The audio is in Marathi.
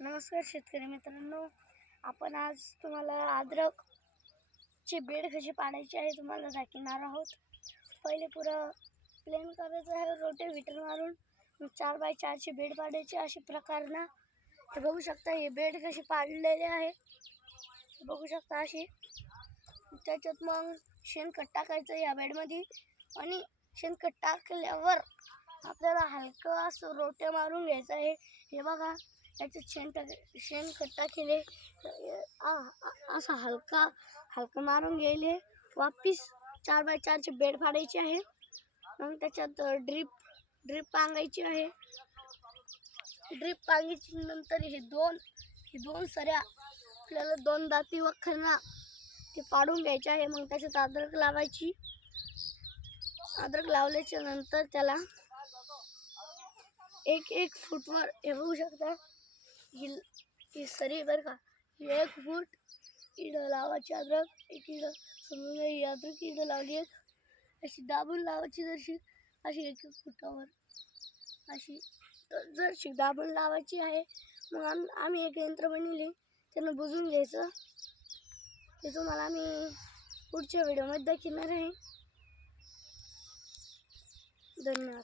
नमस्कार शेतकरी मित्रांनो, आपण आज तुम्हाला अद्रकची बेड कशी पाडायची आहे तुम्हाला दाखवणार आहोत। पहिले पुरं प्लेन करायचं आहे, रोटेवेटर मारून 4x4ची बेड पाडायची अशी प्रकारना। हे बघू शकता, हे बेड कशी पाडलेले आहे बघू शकता अशी। त्याच्यात मग शेणखत टाकायचं या बेडमध्ये आणि शेणखत टाकल्यावर आपल्याला हलकं असं रोटे मारून घ्यायचं आहे। हे बघा, याच्यात शेणखत टाकले असं हलका मारून घ्यायले। वापिस 4x4ची बेड फाडायची आहे। मग त्याच्यात ड्रीप पांगायची आहे। ड्रीप पांगायची नंतर हे दोन सऱ्या आपल्याला 2 दाती वखरना ते पाडून घ्यायचे आहे। मग त्याच्यात अद्रक लावायची। अद्रक लावल्याच्या नंतर त्याला 1 फूटवर हे बघू शकता, ही सरी बर का, 1 फूट इथं लावायची अद्रक, इकडं समजून ही अद्रक इथं लावली, अशी दाबून लावायची जशी अशी 1 फुटावर अशी जरशी दाबून लावायची आहे। मग आम्ही एक यंत्र बनवले, त्यांना बुजून घ्यायचं। ते तुम्हाला आम्ही पुढच्या व्हिडिओमध्ये दाखवणार आहे। धन्यवाद।